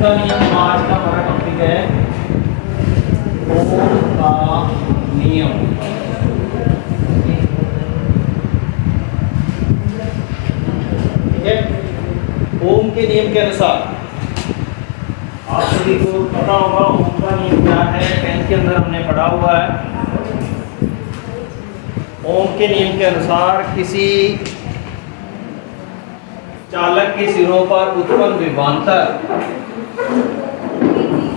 का नियम आज का हमारा टॉपिक है ओम का नियम। ठीक है, ओम के नियम के अनुसार आप सभी को पता होगा ओम का नियम क्या है, 10th के अंदर हमने पढ़ा हुआ है। ओम के नियम के अनुसार किसी चालक के सिरों पर उत्पन्न विभवांतर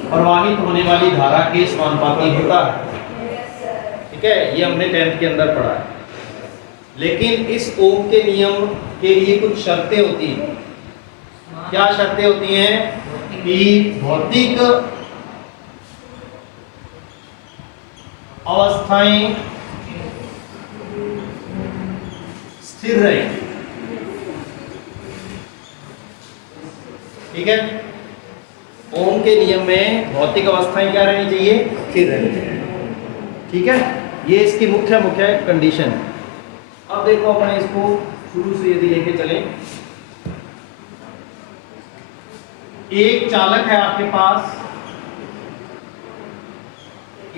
प्रवाहित होने वाली धारा के समानुपाती होता है। ठीक है, ये हमने 10th के अंदर पढ़ा है। लेकिन इस ओम के नियम के लिए कुछ शर्तें होती हैं। क्या शर्तें होती हैं? कि भौतिक अवस्थाएं स्थिर रहें। ठीक है, ओम के नियम में भौतिक अवस्थाएं क्या रहनी चाहिए? स्थिर रहनी चाहिए। ठीक है, ये इसकी मुख्य कंडीशन है। अब देखो अपने इसको शुरू से यदि लेके चलें, एक चालक है आपके पास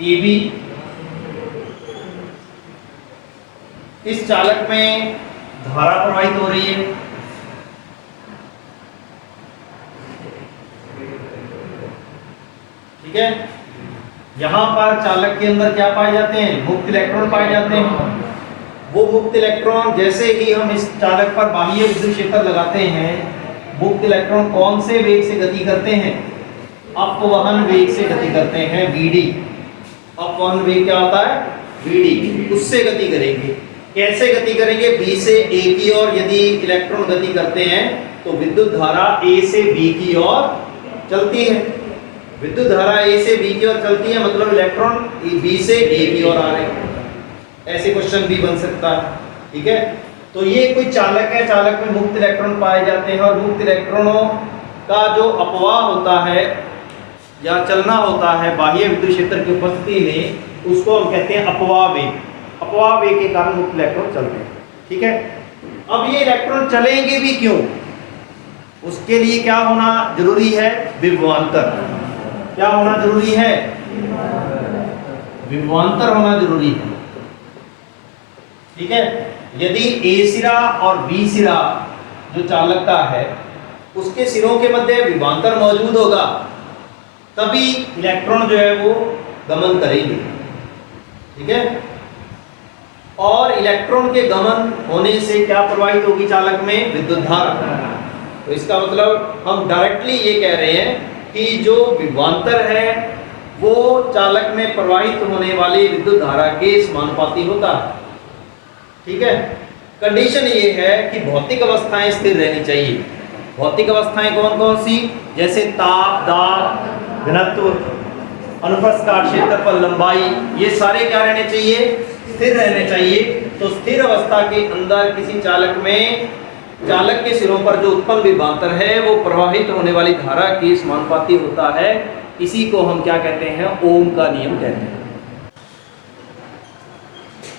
ए बी। इस चालक में धारा प्रवाहित हो रही है। ठीक है, यहां पर चालक के अंदर क्या पाए जाते हैं? मुक्त इलेक्ट्रॉन पाए जाते हैं। वो मुक्त इलेक्ट्रॉन जैसे ही हम इस चालक पर बाह्य विद्युत क्षेत्र लगाते हैं, मुक्त इलेक्ट्रॉन कौन से वेग से गति करते हैं? अपवहन वेग से गति करते हैं, वीडी। अपवहन वेग क्या होता है? वीडी। उससे गति करेंगे। कैसे गति करेंगे? बी से ए की ओर यदि इलेक्ट्रॉन गति करते हैं तो विद्युत धारा ए से बी की ओर चलती है। विद्युत धारा ए से बी की ओर चलती है, मतलब इलेक्ट्रॉन बी से ए की ओर आ रहे हैं। ऐसे क्वेश्चन भी बन सकता है। ठीक है, तो ये कोई चालक है, चालक में मुक्त इलेक्ट्रॉन पाए जाते हैं और मुक्त इलेक्ट्रॉनों का जो अपवाह होता है या चलना होता है बाह्य विद्युत क्षेत्र की उपस्थिति में, उसको हम कहते हैं अपवाह वेग। अपवाह वेग के कारण मुक्त इलेक्ट्रॉन चलते हैं। ठीक है, अब ये इलेक्ट्रॉन चलेंगे भी क्यों? उसके लिए क्या होना जरूरी है? विभवांतर। क्या होना जरूरी है? विभवांतर होना जरूरी है। ठीक है, यदि ए सिरा और बी सिरा जो चालक का है उसके सिरों के मध्य विभवांतर मौजूद होगा, तभी इलेक्ट्रॉन जो है वो गमन करेंगे। ठीक है, और इलेक्ट्रॉन के गमन होने से क्या प्रवाहित होगी चालक में? विद्युत धारा। तो इसका मतलब हम डायरेक्टली ये कह रहे हैं कि जो विभवांतर है वो चालक में प्रवाहित होने वाली विद्युत धारा के समानुपाती होता है। ठीक है, कंडीशन ये है कि भौतिक अवस्थाएं स्थिर रहनी चाहिए। भौतिक अवस्थाएं कौन कौन सी? जैसे ताप, दाब, घनत्व, अनुप्रस्थ काट क्षेत्रफल, लंबाई, ये सारे क्या रहने चाहिए? स्थिर रहने चाहिए। तो स्थिर अवस्था के अंदर किसी चालक में चालक के सिरों पर जो उत्पन्न विभवांतर है वो प्रवाहित होने वाली धारा के समानुपाती होता है। इसी को हम क्या कहते हैं? ओम का नियम कहते हैं।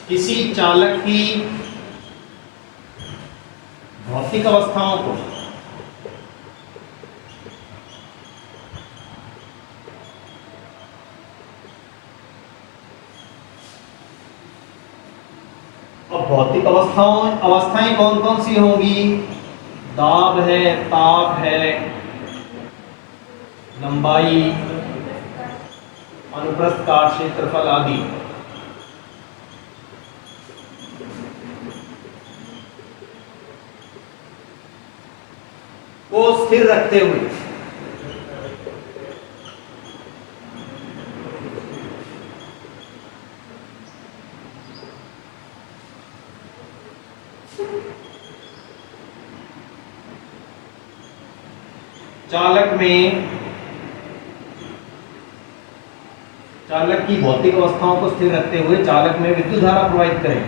किसी चालक की भौतिक अवस्थाओं को अब भौतिक अवस्थाएं कौन कौन सी होंगी? दाब है, ताप है, लंबाई, अनुप्रस्थ काट क्षेत्रफल आदि। को स्थिर रखते हुए चालक की भौतिक अवस्थाओं को स्थिर रखते हुए चालक में विद्युत धारा प्रवाहित करें।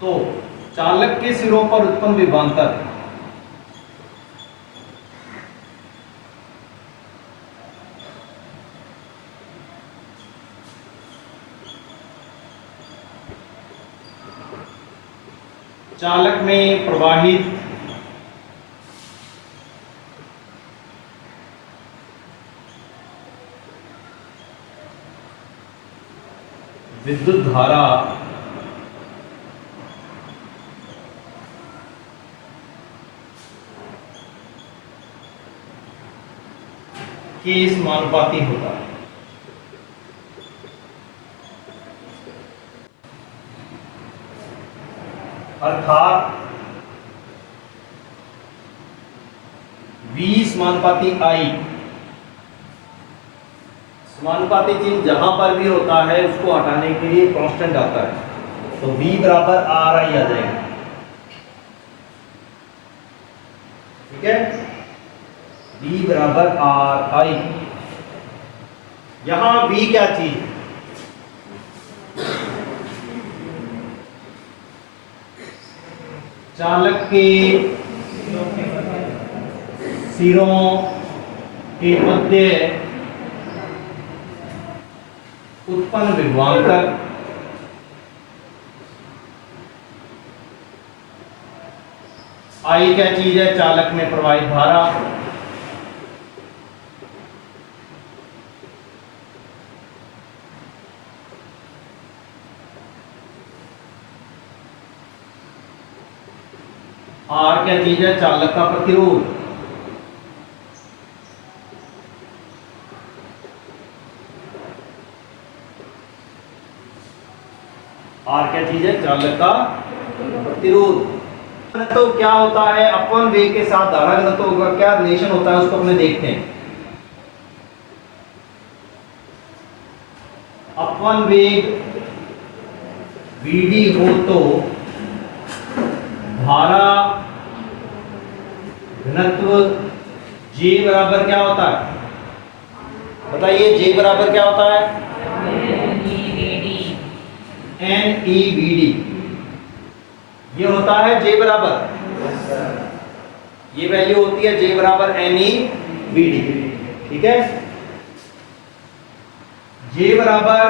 तो चालक के सिरों पर उत्पन्न विभवांतर चालक में प्रवाहित विद्युत धारा के समानुपाती होता है। अर्थात V समानुपाती I, समानुपाती चिन्ह जहां पर भी होता है उसको हटाने के लिए कांस्टेंट आता है, तो V बराबर RI आ जाएगा। ठीक है, V बराबर RI। यहां V क्या चीज, चालक के सिरों के मध्य उत्पन्न विभवांतर I क्या चीज है, चालक में प्रवाहित धारा। R क्या चीज है, चालक का प्रतिरोध। R क्या चीज है, चालक का प्रतिरोध। तो क्या होता है, अपवन वेग के साथ धारा घनत्व का क्या रिलेशन होता है उसको अपने देखते हैं। अपवन वेग Vd हो तो धारा घनत्व J बराबर क्या होता है, बताइए J बराबर क्या होता है, NEVD। ये होता है J बराबर, ये वैल्यू होती है J बराबर NEVD। ठीक है, J बराबर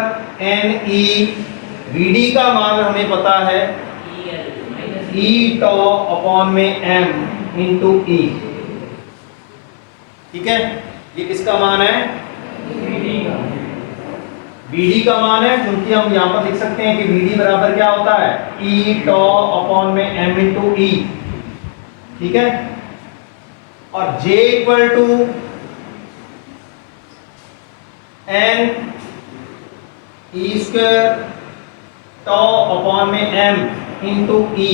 NEVD का मान हमें पता है E टॉ अपॉन में M इंटू E। ठीक है, ये किसका मान है, VD का मान है, क्योंकि हम यहां पर लिख सकते हैं कि VD बराबर क्या होता है, E टॉ अपॉन में M इंटू E। ठीक है, और J equal to N E square tau upon में M इंटू E।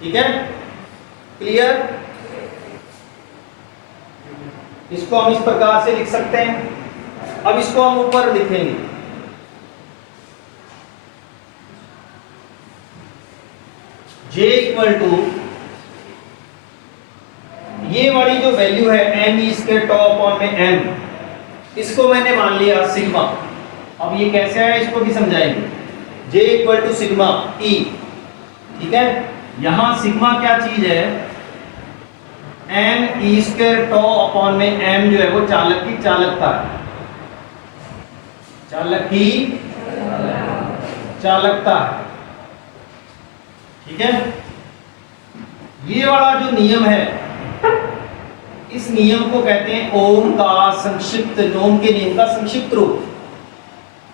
ठीक है, क्लियर। इसको हम इस प्रकार से लिख सकते हैं। अब इसको हम ऊपर लिखेंगे, J इक्वल टू ये वाली जो वैल्यू है NE स्क्वायर टॉ अपॉन में M, इसको मैंने मान लिया सिग्मा। अब ये कैसे है इसको भी समझाएंगे। J equal to sigma E। ठीक है, यहां सिग्मा क्या चीज है, NE स्क्वायर टॉ अपॉन में M जो है वो चालक की चालकता है, चालक की चालकता है। ठीक है, ये वाला जो नियम है, इस नियम को कहते हैं ओम का संक्षिप्त, ओम के नियम का संक्षिप्त रूप।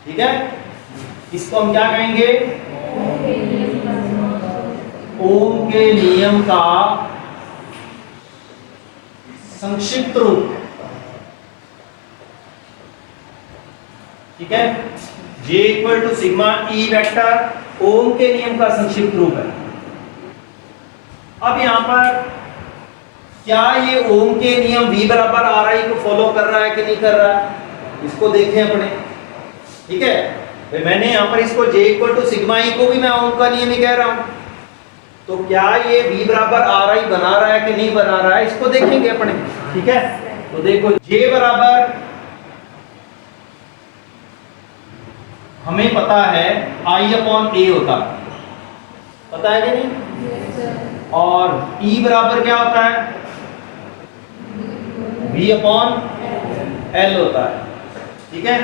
ठीक है, इसको हम क्या कहेंगे, ओम के नियम का संक्षिप्त रूप। ठीक है, J equal to sigma E vector Ohm के नियम का संक्षिप्त रूप है। अब यहां पर क्या ये ओम के नियम V बराबर RI को फॉलो कर रहा है कि नहीं कर रहा है, इसको देखें अपने। ठीक है, तो मैंने यहां पर इसको J equal to sigma E को भी मैं ओम का नियम ही कह रहा हूं, तो क्या ये V बराबर RI बना रहा है कि नहीं बना रहा है, इसको देखेंगे अपने। ठीक है, तो देखो J बराबर हमें पता है I अपॉन A होता है, पता है कि नहीं, और E बराबर क्या होता है, V अपॉन L होता है। ठीक है,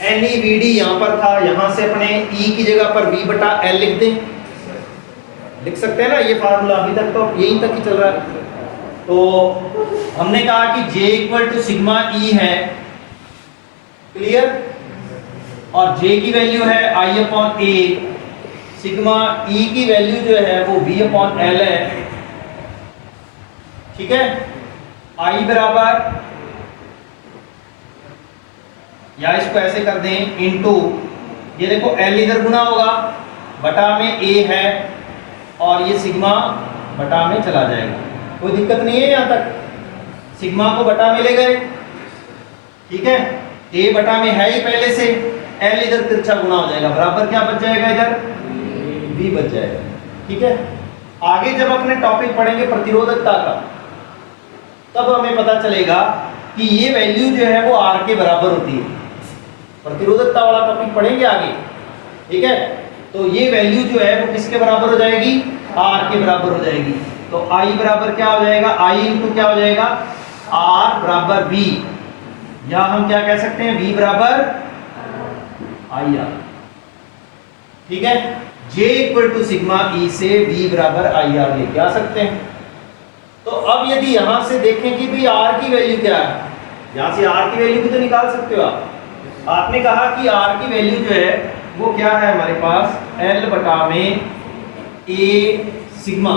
NEVD यहाँ पर था, यहाँ से अपने E की जगह पर V बटा L लिख दें, लिख सकते हैं ना। ये फार्मूला अभी तक तो यहीं तक ही चल रहा है। तो हमने कहा कि J equal to sigma E है, क्लियर, और J की वैल्यू है I upon A, sigma E की वैल्यू जो है वो V अपॉन L है, ठीक है। I बराबर, या इसको ऐसे कर दें, इनटू, ये देखो L इधर गुना होगा, बटा में A है, और ये सिग्मा बटा में चला जाएगा, कोई दिक्कत नहीं है यहाँ तक। सिग्मा को बटा में ले गए, ठीक है, A बटा में है ही पहले से, L इधर तिरछा गुना हो जाएगा, बराबर क्या बच जाएगा, इधर V बच जाएगा, ठीक है। आगे जब अपने टॉपिक पढ़ेंगे प्रतिरोधकता का, तब हमें पता चलेगा कि ये वैल्यू जो है वो R के बराबर होती है। प्रतिरोधकता वाला टॉपिक पढ़ेंगे आगे, ठीक है। तो ये वैल्यू जो है वो किसके बराबर हो जाएगी, R के बराबर हो जाएगी। तो I बराबर क्या हो जाएगा, I इंटू क्या हो जाएगा, R बराबर V, या हम क्या कह सकते हैं, V बराबर IR, ठीक है। J equal to sigma E से V बराबर IR लेके आ सकते हैं। तो अब यदि यहां से देखें कि भाई R की वैल्यू क्या है, यहां से R की वैल्यू भी तो निकाल सकते हो आप। आपने कहा कि R की वैल्यू जो है वो क्या है हमारे पास, L बटा में A सिग्मा,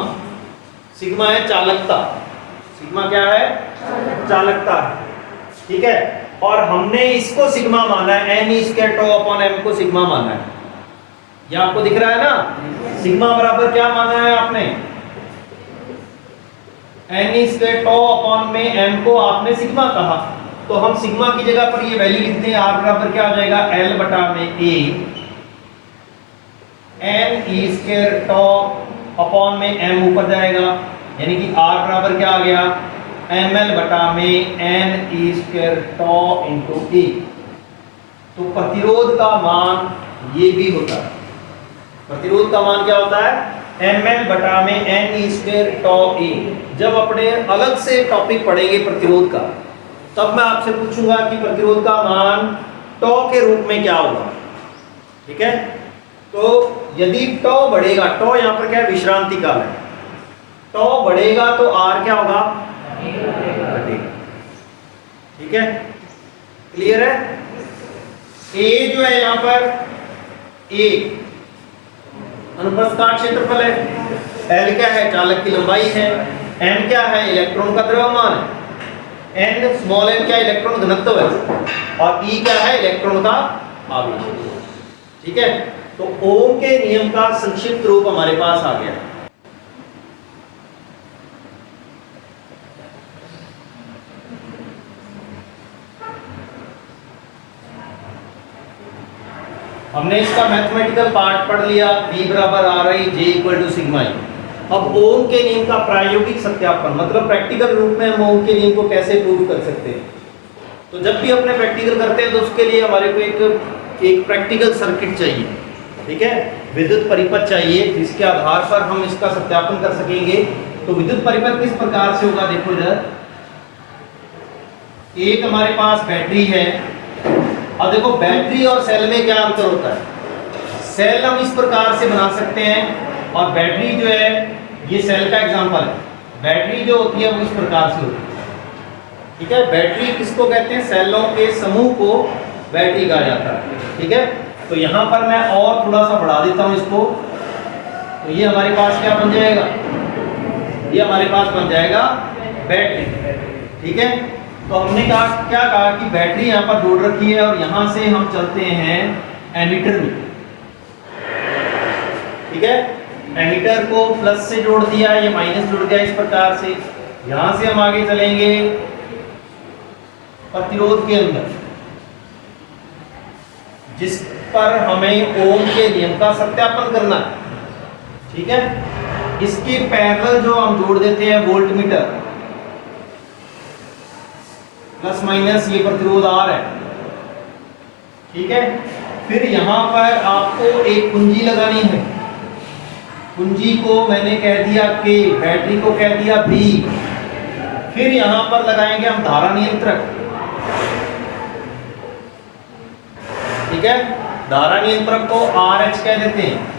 सिग्मा है चालकता, सिग्मा क्या है, चालकता, ठीक है। और हमने इसको सिग्मा माना है, n square tau upon m को सिग्मा माना है, ये आपको दिख रहा है ना। सिग्मा बराबर क्या माना है आपने, n स्क्वायर टो अपॉन में m को आपने सिग्मा कहा, तो हम सिग्मा की जगह पर ये वैल्यू लिखते हैं, R बराबर क्या हो जाएगा, L बटा में A n e square tau upon में m ऊपर जाएगा, यानी कि R बराबर क्या आ गया, ml बटा में n e square tau into E। तो प्रतिरोध का मान ये भी होता है, प्रतिरोध का मान क्या होता है, ml बटा में n e square tau E। जब अपने अलग से टॉपिक पढ़ेंगे प्रतिरोध का, तब मैं आपसे पूछूंगा कि प्रतिरोध का मान टो के रूप में क्या होगा, ठीक है। तो यदि टो बढ़ेगा, टो यहाँ पर क्या है, विश्रांति काल है, टो बढ़ेगा तो R क्या होगा, घटेगा, ठीक है, क्लियर है। A जो है यहाँ पर, A अनुप्रस्थ काट क्षेत्रफल है, L क्या है, चालक की लंबाई है, M क्या है, इलेक्ट्रॉन का द्रव्यमान है, n स्मॉल n क्या, इलेक्ट्रॉन घनत्व है, और E क्या है, इलेक्ट्रॉन का आवेश, ठीक है। तो ओम के नियम का संक्षिप्त रूप हमारे पास आ गया। हमने इसका मैथमेटिकल पार्ट पढ़ लिया, V बराबर RI J equal to sigma E। अब ओम के नियम का प्रायोगिक सत्यापन, मतलब प्रैक्टिकल रूप में हम ओम के नियम को कैसे प्रूव कर सकते हैं। तो जब भी अपने प्रैक्टिकल करते हैं तो उसके लिए हमारे को एक प्रैक्टिकल सर्किट चाहिए, ठीक है, विद्युत परिपथ चाहिए, जिसके आधार पर हम इसका सत्यापन कर सकेंगे। तो विद्युत परिपथ किस प्रकार से होगा, देखो इधर एक हमारे पास बैटरी है, और देखो बैटरी और सेल में क्या अंतर होता है। सेल हम इस प्रकार से बना सकते हैं, और बैटरी जो है, ये सेल का एग्जांपल है, बैटरी जो होती है वो इस प्रकार से होती है, ठीक है। बैटरी किसको कहते हैं, सेलों के समूह को बैटरी कहा जाता है, ठीक है। तो यहाँ पर मैं और थोड़ा सा बढ़ा देता हूँ इसको, तो ये हमारे पास क्या बन जाएगा, ये हमारे पास बन जाएगा बैटरी, ठीक है। तो हमने कहा, क्या कहा कि बैटरी यहाँ पर जोड़ रखी है, और यहाँ से हम चलते हैं एमीटर में, ठीक है। एमीटर को प्लस से जोड़ दिया, ये माइनस जुड़ गया इस प्रकार से। यहाँ से हम आगे चलेंगे प्रतिरोध के अंदर, जिस पर हमें ओम के नियम का सत्यापन करना है, ठीक है। इसके पैरेलल जो हम जोड़ देते हैं वोल्टमीटर, प्लस माइनस ये प्रतिरोध R है, ठीक है। फिर यहाँ पर आपको एक कुंजी लगानी है, कुंजी को मैंने कह दिया K, बैटरी को कह दिया B। फिर यहाँ पर लगाएंगे हम धारा नियंत्रक, ठीक है, धारा नियंत्रक को RH कह देते हैं।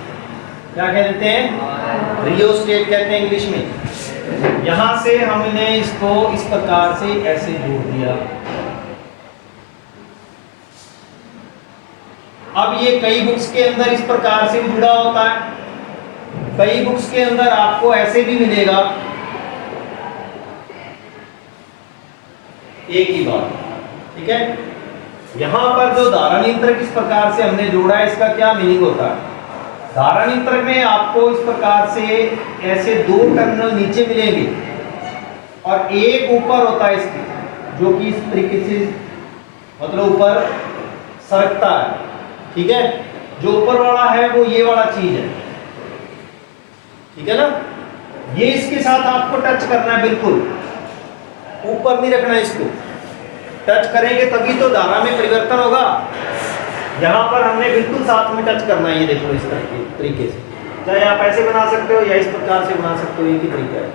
क्या कह देते हैं? रियोस्टेट कहते हैं इंग्लिश में। यहां से हमने इसको इस प्रकार से ऐसे जोड़ दिया। अब ये कई बुक्स के अंदर इस प्रकार से जुड़ा होता है, कई बुक्स के अंदर आपको ऐसे भी मिलेगा। एक ही बात, ठीक है। यहां पर जो धारा नियंत्रक इस प्रकार से हमने जोड़ा है, इसका क्या मीनिंग होता है? धारा नियंत्रक में आपको इस प्रकार से ऐसे दो टर्मिनल नीचे मिलेंगे और एक ऊपर होता है इसके, जो कि इस तरीके से मतलब ऊपर सरकता है, ठीक है। जो ऊपर वाला है वो ये वाला चीज है, ठीक है ना। ये इसके साथ आपको टच करना है, बिल्कुल ऊपर नहीं रखना है इसको। टच करेंगे तभी तो धारा में परिवर्तन होगा। यहाँ पर हमने बिल्कुल साथ में टच करना है। ये देखो इस तरीके से, चाहे आप ऐसे बना सकते हो या इस प्रकार से बना सकते हो, एक ही तरीका है,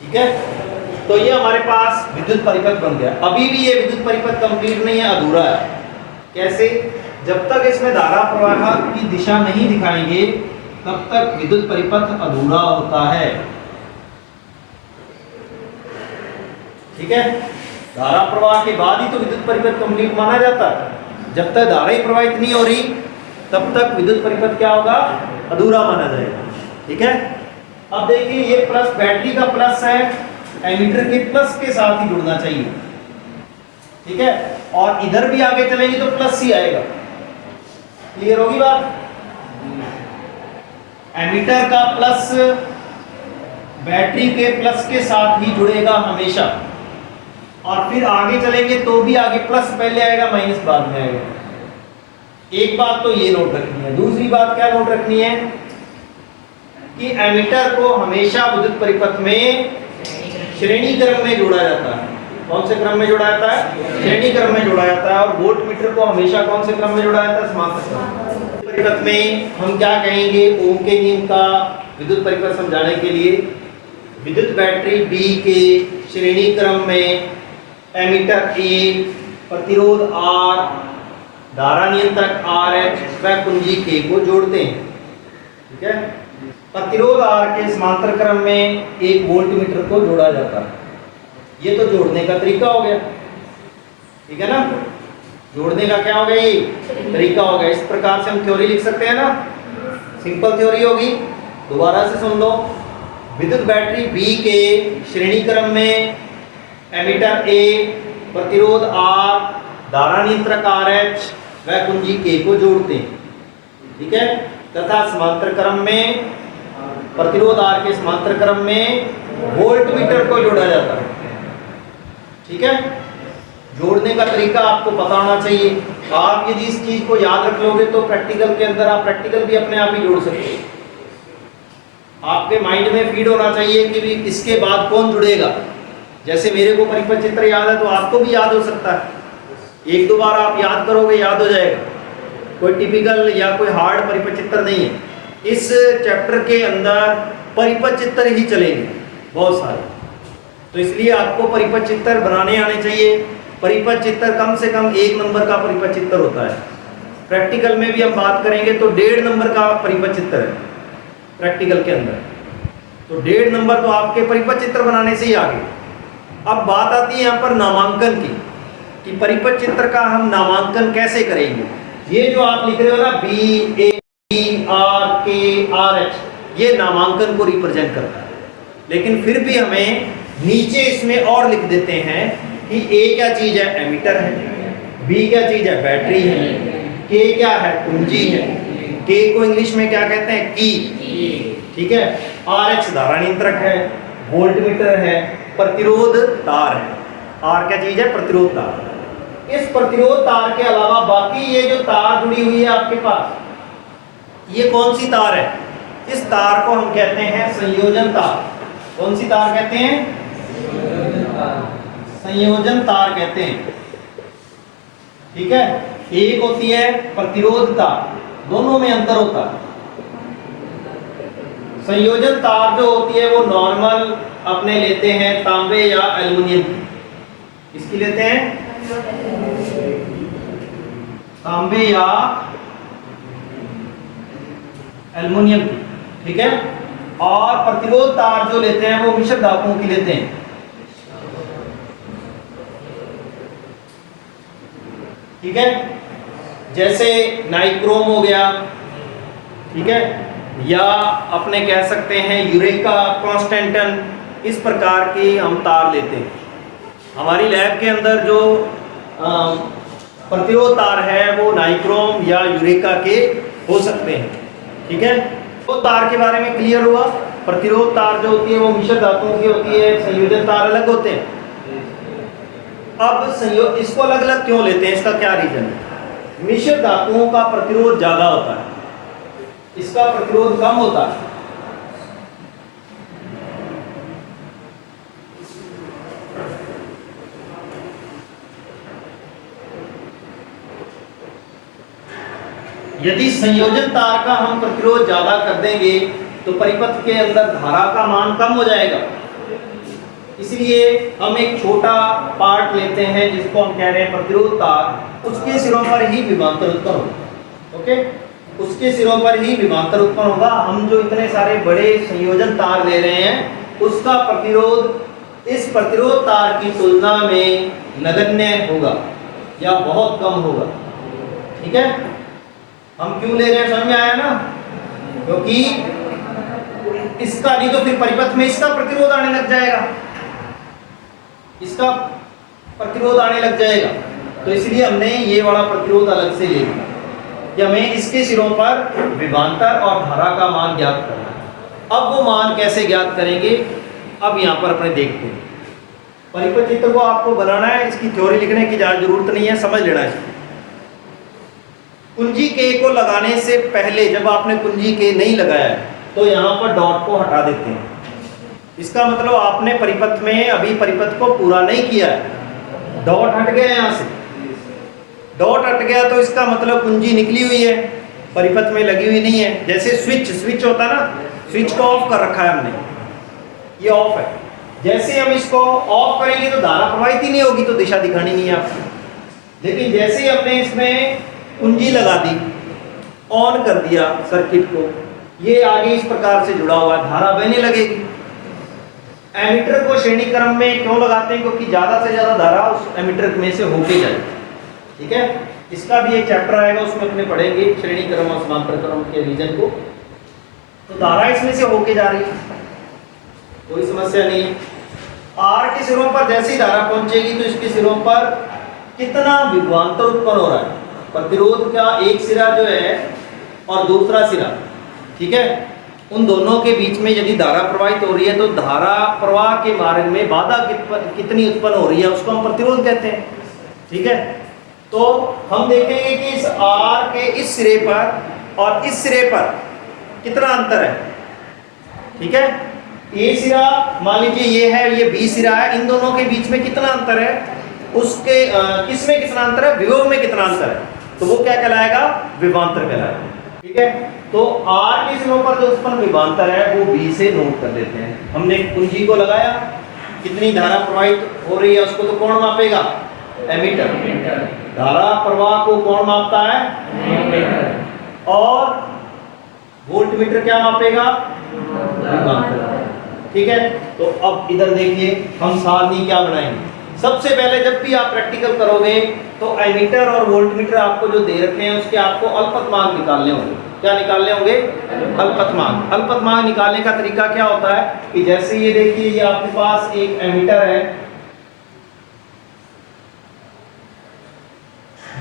ठीक है। तो ये हमारे पास विद्युत परिपथ बन गया। अभी भी ये विद्युत परिपथ कंप्लीट नहीं है, अधूरा है। कैसे? जब तक इसमें धारा प्रवाह की दिशा नहीं दिखाएंगे तब तक विद्युत परिपथ अधूरा होता है, ठीक है। धारा प्रवाह के बाद ही तो विद्युत परिपथ कंप्लीट माना जाता है। जब तक धारा ही प्रवाहित नहीं हो रही तब तक विद्युत परिपथ क्या होगा? अधूरा माना जाएगा, ठीक है। अब देखिए, ये प्लस बैटरी का प्लस है, एमीटर के प्लस के साथ ही जुड़ना चाहिए, ठीक है। और इधर भी आगे चलेंगे तो प्लस ही आएगा। क्लियर होगी बात? एमीटर का प्लस बैटरी के प्लस के साथ ही जुड़ेगा हमेशा, और फिर आगे चलेंगे तो भी आगे प्लस पहले आएगा, माइनस बाद में आएगा। एक बात तो ये नोट रखनी है। दूसरी बात क्या नोट रखनी है कि एमीटर को हमेशा विद्युत परिपथ में श्रेणी क्रम में जोड़ा जाता है। कौन से क्रम में जोड़ा जाता है? श्रेणी क्रम में जोड़ा जाता है। और वोल्ट मीटर को हमेशा कौन से क्रम में जोड़ा जाता है? समांतर क्रम। परिपथ में हम क्या कहेंगे? ओम के नियम का विद्युत परिपथ समझाने के लिए विद्युत बैटरी बी के श्रेणी क्रम में एमीटर ए, प्रतिरोध R, धारा नियंत्रक RH व कुंजी K को जोड़ते हैं, ठीक है। प्रतिरोध R के समांतर क्रम में एक वोल्ट मीटर को जोड़ा जाता है। ये तो जोड़ने का तरीका हो गया, ठीक है ना। जोड़ने का क्या हो गया? ये तरीका हो गया। इस प्रकार से हम थ्योरी लिख सकते हैं ना, सिंपल थ्योरी होगी। दोबारा से सुन लो। विद्युत बैटरी बी के श्रेणी क्रम में एमीटर ए, प्रतिरोध R, धारा नियंत्रक RH व कुंजी K को जोड़ते हैं, ठीक है। तथा समांतर क्रम में प्रतिरोध R के समांतर क्रम में वोल्ट मीटर को जोड़ा जाता है, ठीक है। जोड़ने का तरीका आपको पता होना चाहिए। आप यदि इस चीज को याद रख लोगे तो प्रैक्टिकल के अंदर आप प्रैक्टिकल भी अपने आप ही जोड़ सकते हो। आपके माइंड में फीड होना चाहिए कि भी इसके बाद कौन जुड़ेगा। जैसे मेरे को परिपथ चित्र याद है तो आपको भी याद हो सकता है। एक दो बार आप याद करोगे, याद हो जाएगा। कोई टिपिकल या कोई हार्ड परिपथ चित्र नहीं है। इस चैप्टर के अंदर परिपथ चित्र ही चलेंगे बहुत सारे, तो इसलिए आपको परिपथ चित्र बनाने आने चाहिए। परिपथ चित्र कम से कम 1 नंबर का परिपथ चित्र होता है। प्रैक्टिकल में भी हम बात करेंगे तो 1.5 नंबर का परिपथ चित्र है प्रैक्टिकल के अंदर। तो 1.5 नंबर तो आपके परिपथ चित्र बनाने से ही आगे। अब बात आती है यहाँ पर नामांकन की, कि परिपथ चित्र का हम नामांकन कैसे करेंगे। ये जो आप लिख रहे हो ना B, A, B, R, K, R, H, ये नामांकन को रिप्रेजेंट करता है। लेकिन फिर भी हमें नीचे इसमें और लिख देते हैं कि A क्या चीज है? एमीटर है। B क्या चीज है? बैटरी है। K क्या है? कुंजी है। K को इंग्लिश में क्या कहते हैं? की, ठीक है। RH धारा नियंत्रक है, वोल्ट मीटर है, प्रतिरोध तार है। R क्या चीज है? प्रतिरोध तार। इस प्रतिरोध तार के अलावा बाकी ये जो तार जुड़ी हुई है आपके पास, ये कौन सी तार है? इस तार को हम कहते हैं संयोजन तार। कौन सी तार कहते हैं? संयोजन तार कहते हैं, ठीक है। एक होती है प्रतिरोध तार, दोनों में अंतर होता है। संयोजन तार जो होती है वो नॉर्मल अपने लेते हैं तांबे या एल्युमिनियम की। किसकी लेते हैं? तांबे या एल्युमिनियम की, ठीक है। और प्रतिरोध तार जो लेते हैं वो मिश्र धातुओं की लेते हैं, ठीक है। जैसे नाइक्रोम हो गया, ठीक है, या अपने कह सकते हैं यूरेका, कॉन्स्टेंटन, इस प्रकार के हम तार लेते हैं। हमारी लैब के अंदर जो प्रतिरोध तार है वो नाइक्रोम या यूरेका के हो सकते हैं, ठीक है। तो तार के बारे में क्लियर हुआ। प्रतिरोध तार जो होती है वो मिश्र धातुओं की होती है, संयोजन तार अलग होते हैं। अब इसको अलग अलग क्यों लेते हैं, इसका क्या रीजन है? मिश्र धातुओं का प्रतिरोध ज्यादा होता है, इसका प्रतिरोध कम होता है। यदि संयोजन तार का हम प्रतिरोध ज्यादा कर देंगे तो परिपथ के अंदर धारा का मान कम हो जाएगा। इसलिए हम एक छोटा पार्ट लेते हैं जिसको हम कह रहे हैं प्रतिरोध तार, उसके सिरों पर ही विभवांतर उत्पन्न होगा। ओके, उसके सिरों पर ही विभवांतर उत्पन्न होगा। हम जो इतने सारे बड़े संयोजन तार ले रहे हैं उसका प्रतिरोध इस प्रतिरोध तार की तुलना में नगण्य होगा या बहुत कम होगा, ठीक है। हम क्यों ले रहे हैं समझ में आया ना? क्योंकि इसका नहीं तो फिर परिपथ में इसका प्रतिरोध आने लग जाएगा, इसका प्रतिरोध आने लग जाएगा। तो इसलिए हमने ये वाला प्रतिरोध अलग से ले लिया कि हमें इसके सिरों पर विभवांतर और धारा का मान ज्ञात करना है। अब वो मान कैसे ज्ञात करेंगे, अब यहाँ पर अपने देखते हैं। परिपथ चित्र को आपको बनाना है, इसकी थ्योरी लिखने की जरूरत नहीं है, समझ लेना है। कुंजी के को लगाने से पहले जब आपने कुंजी के नहीं लगाया तो यहाँ पर डॉट को हटा देते हैं। इसका मतलब आपने परिपथ में अभी परिपथ को पूरा नहीं किया है, डॉट हट गया यहाँ से। डॉट हट गया तो इसका मतलब कुंजी निकली हुई है, परिपथ में लगी हुई नहीं है। जैसे स्विच होता ना, स्विच को ऑफ कर रखा है हमने, ये ऑफ है। जैसे हम इसको ऑफ करेंगे तो धारा प्रवाहित ही नहीं होगी, तो दिशा दिखानी नहीं है आपको। लेकिन जैसे ही हमने इसमें कुंजी लगा दी, ऑन कर दिया सर्किट को, ये आगे इस प्रकार से जुड़ा हुआ है, धारा बहने लगेगी। एमीटर को श्रेणी क्रम में क्यों लगाते हैं? क्योंकि ज्यादा से ज्यादा धारा उस एमीटर में से होके जाए, ठीक है। इसका भी एक चैप्टर आएगा, उसमें अपने पढ़ेंगे श्रेणी क्रम और समांतर क्रम के रीजन को। तो धारा इसमें से होके जा रही है, कोई समस्या नहीं है। आर के सिरों पर जैसे ही धारा पहुंचेगी तो इसके सिरों पर कितना विभवांतर उत्पन्न हो रहा है, प्रतिरोध का एक सिरा जो है और दूसरा सिरा, ठीक है, उन दोनों के बीच में यदि धारा प्रवाहित हो रही है तो धारा प्रवाह के मार्ग में बाधा कितनी उत्पन्न हो रही है उसको हम प्रतिरोध कहते हैं, ठीक है। तो हम देखेंगे कि इस आर के इस सिरे पर और इस सिरे पर कितना अंतर है, ठीक है। ए सिरा मान लीजिए ये है, ये बी सिरा है, इन दोनों के बीच में कितना अंतर है, उसके किसमें कितना अंतर है, विभव में कितना अंतर है, तो वो क्या कहलाएगा, विभवांतर कहलाएगा, ठीक है। तो आर के सिरों पर जो उत्पन्न विभवांतर है वो बी से नोट कर लेते हैं। हमने कुंजी को लगाया, कितनी धारा प्रवाहित हो रही है उसको तो कौन मापेगा, एमीटर। धारा प्रवाह को कौन मापता है, और वोल्टमीटर क्या मापेगा, विभवांतर, ठीक है। तो अब इधर देखिए हम सारणी क्या बनाएंगे। सबसे पहले जब भी आप प्रैक्टिकल करोगे तो एमीटर और वोल्टमीटर आपको जो दे रखे हैं उसके आपको अल्पतमांक निकालने होंगे। क्या निकालने होंगे, अल्पतमांक। अल्पतमांक निकालने का तरीका क्या होता है कि जैसे ये देखिए, ये आपके पास एक एमीटर है,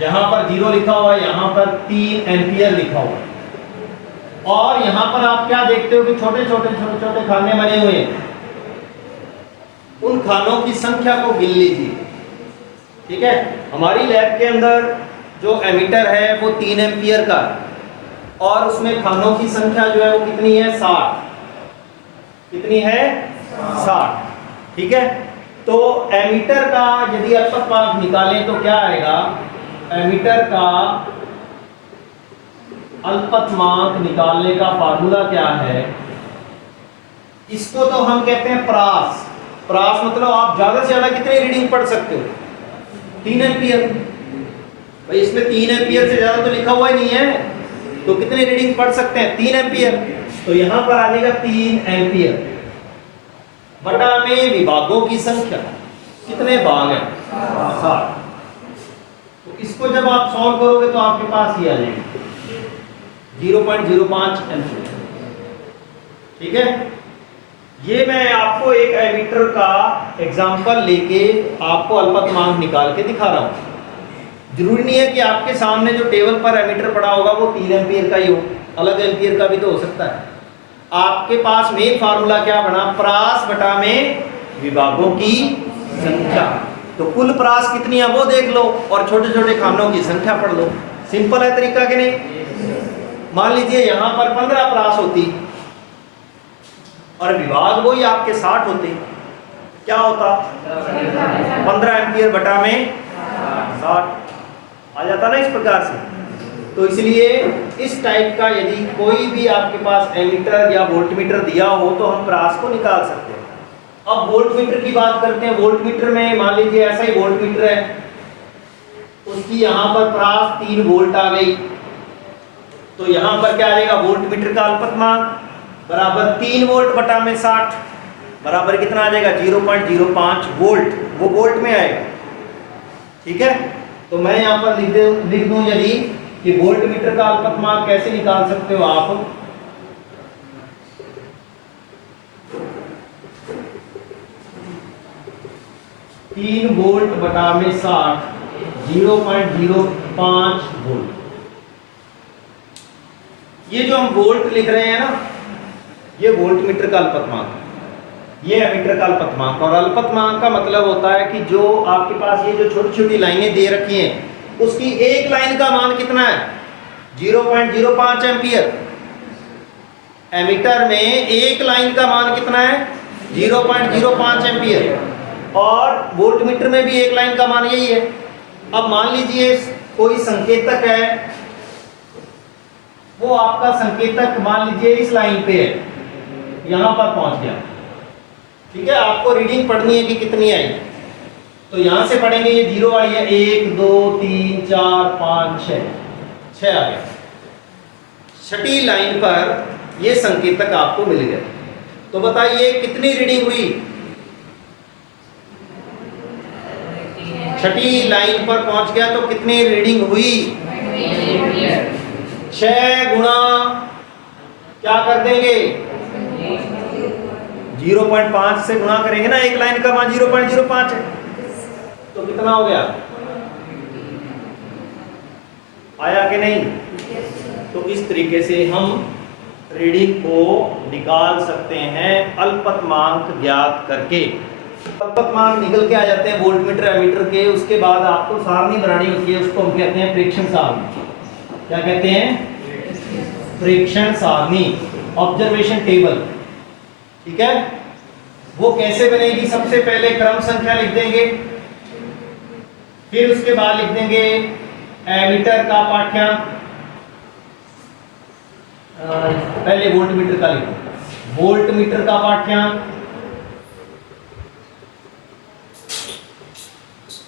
यहां पर 0 लिखा हुआ है, यहां पर 3 एम्पियर लिखा हुआ है, और यहां पर आप क्या देखते हो कि छोटे छोटे खाने बने हुए हैं। उन खानों की संख्या को गिन लीजिए, ठीक है। हमारी लैब के अंदर जो एमीटर है वो 3 एम्पियर का, और उसमें खानों की संख्या जो है वो कितनी है, 60। कितनी है, 60, ठीक है। तो एमीटर का यदि अल्पतमांक निकालें तो क्या आएगा, एमीटर का अल्पतमांक निकालने का फार्मूला क्या है, इसको तो हम कहते हैं प्रास। प्रास मतलब आप ज्यादा से ज्यादा कितनी रीडिंग पढ़ सकते हो, 3 एम्पियर। भाई इसमें 3 एम्पियर से ज्यादा तो लिखा हुआ ही नहीं है, तो कितनी रीडिंग पढ़ सकते हैं? 3 एम्पियर। तो यहां पर आ जाएगा 3 एम्पियर बटा में विभागों की संख्या, कितने भाग हैं? 7। तो इसको जब आप सॉल्व करोगे तो आपके पास ये आ जाएगा 0.05 एम्पियर। ठीक है, ये मैं आपको एक एमीटर का एग्जांपल लेके आपको अल्पतमांक निकाल के दिखा रहा हूं। जरूरी नहीं है कि आपके सामने जो टेबल पर एमीटर पड़ा होगा वो 3 एम्पियर का ही हो, अलग एम्पियर का भी तो हो सकता है। आपके पास मेन फार्मूला क्या बना? परास बटा में विभागों की संख्या। तो कुल परास कितनी है वो देख लो और छोटे छोटे खानों की संख्या पढ़ लो। सिंपल है तरीका कि नहीं? मान लीजिए यहां पर 15 परास होती और विभाग वही आपके 60 होते, क्या होता? 15 एम्पियर बटा में 60 आ जाता ना इस प्रकार से। तो इसलिए इस टाइप का यदि कोई भी आपके पास एमीटर या वोल्टमीटर दिया हो तो हम परास को निकाल सकते हैं। अब वोल्टमीटर की बात करते हैं। वोल्टमीटर में मान लीजिए ऐसा ही वोल्टमीटर है, उसकी यहां पर परास 3 वोल्ट आ गई, तो यहां पर क्या आ जाएगा? वोल्टमीटर का अल्पतमांक बराबर 3 वोल्ट बटा में 60 बराबर कितना आ जाएगा? 0.05 वोल्ट। वो वोल्ट में आएगा। ठीक है, तो मैं यहां पर लिख दूं यदि कि वोल्टमीटर का अल्पतमांक कैसे निकाल सकते हो आप? तीन वोल्ट बटा में 60 0.05 वोल्ट। ये जो हम वोल्ट लिख रहे हैं ना, ये वोल्टमीटर का अल्पतमांक, ये एमीटर का अल्पतमांक। और अल्पतमांक का मतलब होता है कि जो आपके पास ये जो छोटी छोटी लाइनें दे रखी हैं उसकी एक लाइन का मान कितना है? 0.05 एम्पियर। एमीटर में एक लाइन का मान कितना है? 0.05 एम्पियर। और वोल्टमीटर में भी एक लाइन का मान यही है। अब मान लीजिए कोई संकेतक है, वो आपका संकेतक मान लीजिए इस लाइन पे है, यहां पर पहुंच गया। ठीक है, आपको रीडिंग पढ़नी है कि कितनी आई, तो यहां से पढ़ेंगे। ये 0 वाली है, 1 2 3 4 5 6 आ गया। छठी लाइन पर ये संकेतक आपको मिल गया। तो बताइए कितनी रीडिंग हुई? छठी लाइन पर पहुंच गया तो कितनी रीडिंग हुई? 6 गुणा क्या कर देंगे? 0.5 से गुणा करेंगे ना, एक लाइन का मान 0.05 है, तो कितना हो गया? आया कि नहीं? तो इस तरीके से हम रीडिंग को निकाल सकते हैं अल्पतमांक ज्ञात करके। अल्पतमांक निकल के आ जाते हैं वोल्टमीटर एमीटर के। उसके बाद आपको सारणी बनानी होती है, उसको हम कहते हैं प्रेक्षण सारणी। क्या कहते हैं? प्रेक्षण सारणी, ऑब्जर्वेशन टेबल। ठीक है, वो कैसे बनेगी? सबसे पहले क्रम संख्या लिख देंगे, फिर उसके बाद लिख देंगे एमीटर का पाठ्यांक। पहले वोल्टमीटर का लिखो, वोल्टमीटर का पाठ्यांक,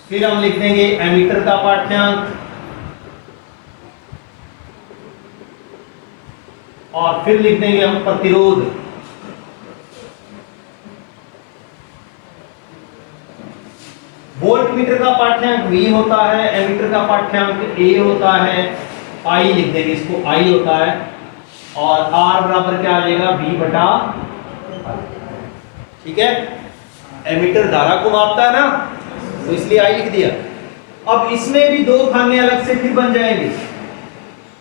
फिर हम लिख देंगे एमीटर का पाठ्यांक, और फिर लिख देंगे हम प्रतिरोध। वोल्टमीटर का पाठ्यांक V होता है, एमीटर का पाठ्यांक A होता है, I लिख देंगे, इसको I होता है, और R बराबर क्या आ जाएगा? V बटा। ठीक है, एमीटर धारा को मापता है ना, तो इसलिए I लिख दिया। अब इसमें भी दो खाने अलग से फिर बन जाएंगे।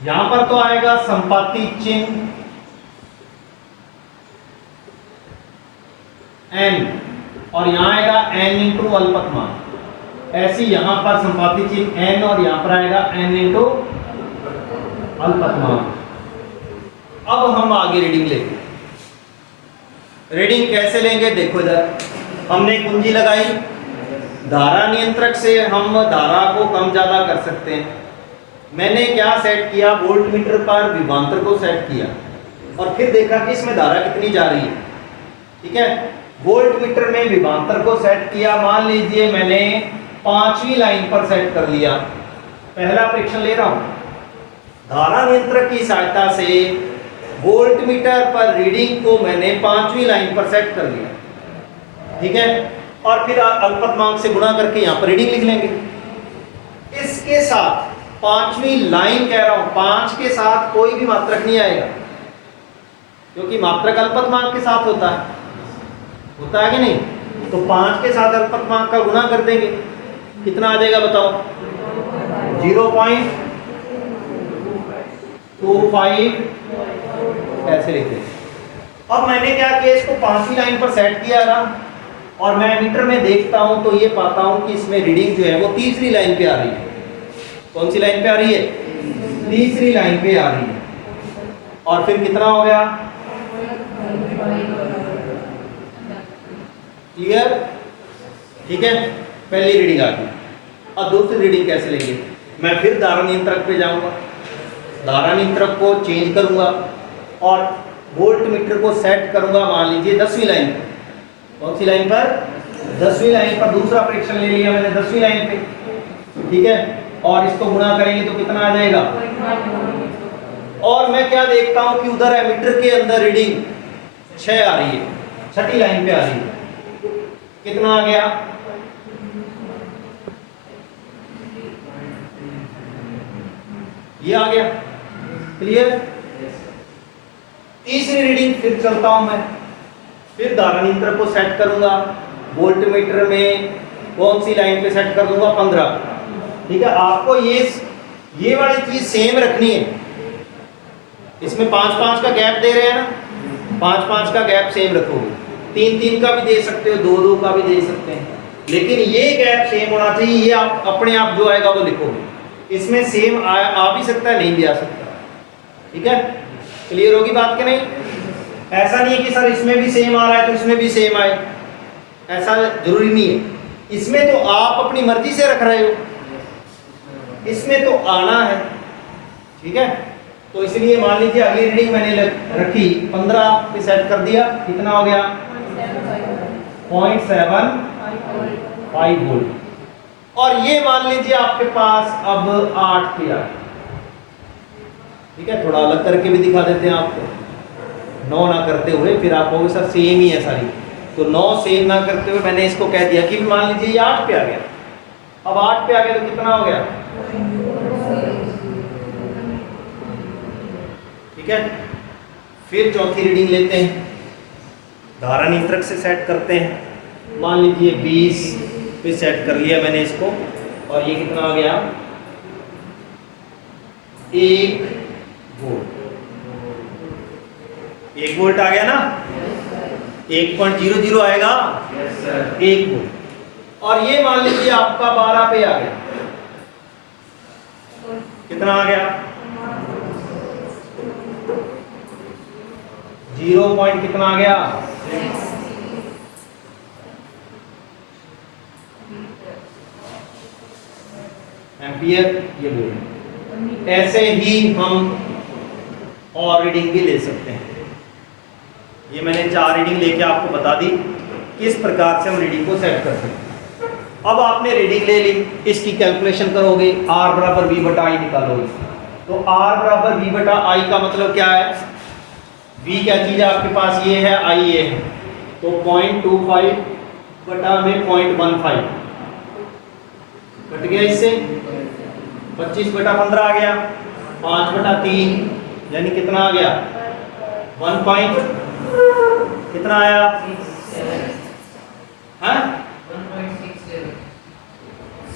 यहां पर तो आएगा संपाती चिन्ह N, और यहां आएगा N इंटू अल्पतमांक। ऐसी यहां पर संपाती चिन्ह N और यहां पर आएगा N इंटू अल्पतमांक। अब हम आगे रीडिंग लेंगे। रीडिंग कैसे लेंगे? देखो इधर हमने कुंजी लगाई, धारा नियंत्रक से हम धारा को कम ज्यादा कर सकते हैं। मैंने क्या सेट किया? वोल्टमीटर पर विभवांतर को सेट किया और फिर देखा कि इसमें धारा कितनी जा रही है। ठीक है, वोल्टमीटर में विभवांतर को सेट किया। मान लीजिए मैंने 5वीं लाइन पर सेट कर लिया, पहला परीक्षण ले रहा हूं। धारा नियंत्रक की सहायता से वोल्ट मीटर पर रीडिंग को मैंने 5वीं लाइन पर सेट कर लिया, ठीक है, और फिर अल्पतमांक से गुणा करके यहां पर रीडिंग लिख लेंगे। इसके साथ 5वीं लाइन कह रहा हूं, 5 के साथ कोई भी मात्रक नहीं आएगा, क्योंकि मात्रक अल्पतमांक के साथ होता है कि नहीं? तो 5 के साथ अल्पतमांक का गुणा कर देंगे, कितना आ जाएगा बताओ? 0.25 ऐसे लिखते हैं। अब मैंने क्या किया, इसको 5वीं लाइन पर सेट किया था और मैं मीटर में देखता हूं तो ये पाता हूं कि इसमें रीडिंग जो है वो तीसरी लाइन पे आ रही है। कौन सी लाइन पे आ रही है? तीसरी लाइन पे आ रही है। और फिर कितना हो गया? क्लियर? ठीक है, पहली रीडिंग आ गई। अब दूसरी रीडिंग कैसे लेंगे? मैं फिर धारा नियंत्रक पे जाऊंगा, धारा नियंत्रक को चेंज करूंगा और वोल्ट मीटर को सेट करूंगा, मान लीजिए 10वीं लाइन पर। कौन सी लाइन पर? 10वीं लाइन पर। दूसरा परीक्षण ले लिया मैंने 10वीं लाइन पे, ठीक है, और इसको गुणा करेंगे तो कितना आ जाएगा? और मैं क्या देखता हूं कि उधर एमीटर के अंदर रीडिंग 6 आ रही है, छठी लाइन पे आ रही है। कितना आ गया? ये आ गया। क्लियर? तीसरी रीडिंग फिर चलता हूं मैं, फिर धारा नियंत्रक को सेट करूंगा, वोल्ट मीटर में कौन सी लाइन पे सेट कर दूंगा? 15। ठीक है, आपको ये वाली चीज सेम रखनी है। इसमें 5-5 का गैप दे रहे हैं ना, 5-5 का गैप सेम रखोगे, 3-3 का भी दे सकते हो, 2-2 का भी दे सकते हैं, लेकिन ये गैप सेम होना चाहिए। ये आप अपने आप जो आएगा वो लिखोगे। इसमें सेम आ भी सकता है, नहीं भी आ सकता। ठीक है, क्लियर होगी बात कि नहीं? ऐसा नहीं है कि सर इसमें भी सेम आ रहा है तो इसमें भी सेम आए, ऐसा जरूरी नहीं है। इसमें तो आप अपनी मर्जी से रख रहे हो, इसमें तो आना है। ठीक है, तो इसलिए मान लीजिए अगली रीडिंग मैंने रखी 15 पे सेट कर दिया, कितना हो गया? 0.75 वोल्ट। और ये मान लीजिए आपके पास अब 8 पे आ। ठीक है, थोड़ा अलग करके भी दिखा देते हैं आपको, 9 ना करते हुए, फिर आप कहोगे सर सेम ही है सारी, तो 9 सेम ना करते हुए मैंने इसको कह दिया कि मान लीजिए ये 8 पे आ गया। अब 8 पे आ गया तो कितना हो गया? ठीक है, फिर चौथी रीडिंग लेते हैं, धारा नियंत्रक से सेट करते हैं। मान लीजिए 20 पे सेट कर लिया मैंने इसको, और ये कितना आ गया? 1 वोल्ट। 1 वोल्ट आ गया ना? 1.00 आएगा, 1 वोल्ट। और ये मान लीजिए आपका 12 पे आ गया, कितना आ गया? 0 पॉइंट कितना आ गया? एम्पियर, ये बोल। ऐसे ही हम और रीडिंग भी ले सकते हैं। ये मैंने 4 रीडिंग लेके आपको बता दी किस प्रकार से हम रीडिंग को सेट कर सकते हैं। अब आपने रीडिंग ले ली, इसकी कैलकुलेशन करोगे, R बराबर V बटा I निकालोगे। तो R बराबर V बटा I का मतलब क्या है? V क्या चीज़ है आपके पास? ये है, I ये है, तो 0.25 बटा में 0.15 कट गया, इससे 25 बटा 15 आ गया, 5 बटा 3 यानी कितना आ गया? 1 पॉइंट कितना आया? हाँ,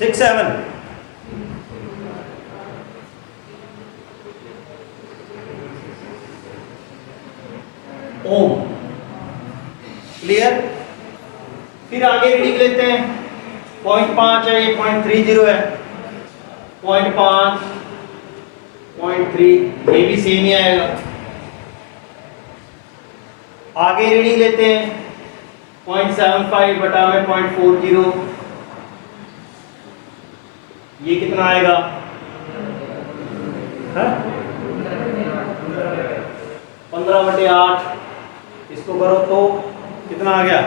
1.67 ओम। क्लियर? फिर आगे रीडिंग लेते हैं, 0.5 है, ये 0.30 है, 0.5, 0.3, ये भी सेम ही आएगा। आगे रीडिंग लेते हैं 0.75 बटा में 0.40, ये कितना आएगा? 15/8, इसको करो तो कितना आ गया?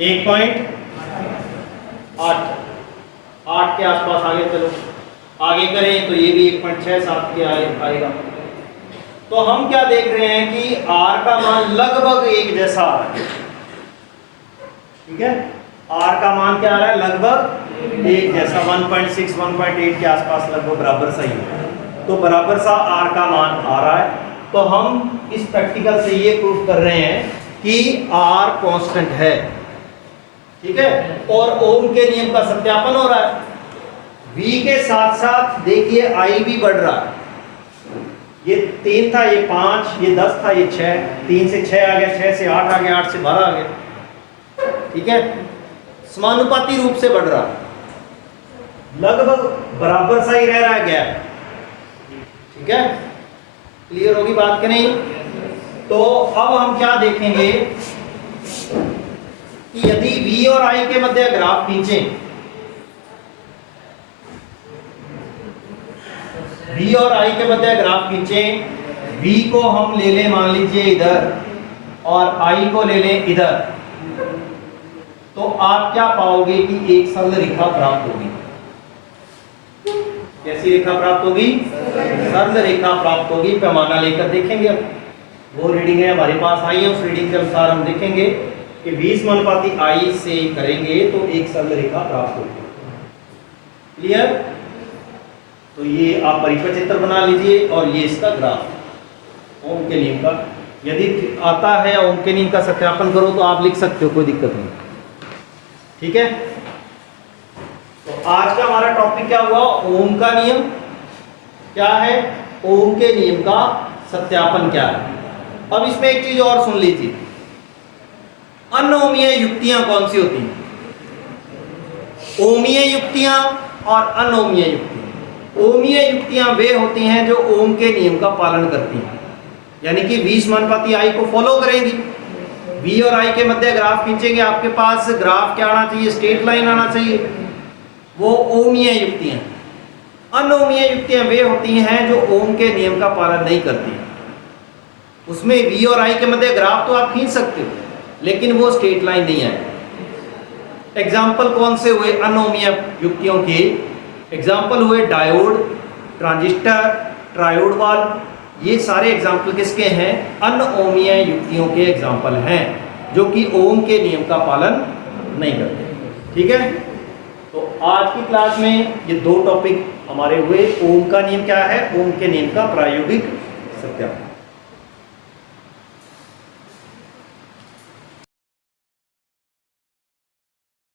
1.8 8 के आसपास आगे चलो, आगे करें तो ये भी 1.67 के आएगा। तो हम क्या देख रहे हैं कि R का मान लगभग एक जैसा आ रहा है। ठीक है, R का मान क्या आ रहा है, लगभग एक जैसा, 1.6 1.8 के आसपास लगभग बराबर सा ही है। तो बराबर सा R का मान आ रहा है। तो हम इस प्रैक्टिकल से ये प्रूफ कर रहे हैं कि R कांस्टेंट है। ठीक है, और ओम के नियम का सत्यापन हो रहा है। V के साथ साथ देखिए I भी बढ़ रहा है। ये 3 था, ये 5, ये 10 था, ये 6, 3 से 6 आ गया, 6 से 8 आ गया, 8 से 12 आ गया। ठीक है, समानुपाती रूप से बढ़ रहा है, लगभग बराबर सा ही रह रहा है गैप। ठीक है, क्लियर होगी बात कि नहीं? तो अब हम क्या देखेंगे कि यदि V और I के मध्य ग्राफ खींचें, V और I के मध्य ग्राफ खींचें, V को हम ले लें मान लीजिए इधर और I को ले लें इधर, तो आप क्या पाओगे कि एक सरल रेखा प्राप्त होगी। कैसी रेखा प्राप्त होगी? सरल रेखा प्राप्त होगी। पैमाना लेकर देखेंगे, अब वो रीडिंग है हमारे पास आई है, उस रीडिंग के अनुसार हम देखेंगे कि 20 समानुपाती I से करेंगे तो एक सरल रेखा प्राप्त होगी। क्लियर? तो ये आप परिपथ चित्र बना लीजिए और ये इसका ग्राफ ओम के नियम का। यदि आता है ओम के नियम का सत्यापन करो तो आप लिख सकते हो, कोई दिक्कत नहीं। ठीक है, तो आज का हमारा टॉपिक क्या हुआ? ओम का नियम क्या है, ओम के नियम का सत्यापन क्या है। अब इसमें एक चीज और सुन लीजिए, अनोमीय युक्तियां कौन सी होती हैं? ओमीय युक्तियां और अनोमीय युक्तियां। ओमीय युक्तियां वे होती हैं जो ओम के नियम का पालन करती हैं, यानी कि 20 समानुपाती I को फॉलो करेंगी। V और I के मध्य ग्राफ खींचेंगे, आपके पास ग्राफ क्या आना चाहिए? स्ट्रेट लाइन आना चाहिए। वो ओमीय युक्तियां। अनोमीय युक्तियां वे होती हैं जो ओम के नियम का पालन नहीं करती। उसमें V और I के मध्य ग्राफ तो आप खींच सकते हो, लेकिन वो स्ट्रेट लाइन नहीं आएगी। एग्जाम्पल कौन से हुए अनोमीय युक्तियों के? एग्जाम्पल हुए डायोड, ट्रांजिस्टर, ट्रायोड वाल्व। ये सारे एग्जाम्पल किसके हैं? अनओमीय युक्तियों के एग्जाम्पल हैं, जो कि ओम के नियम का पालन नहीं करते। ठीक है, तो आज की क्लास में ये दो टॉपिक हमारे हुए। ओम का नियम क्या है, ओम के नियम का प्रायोगिक सत्यापन।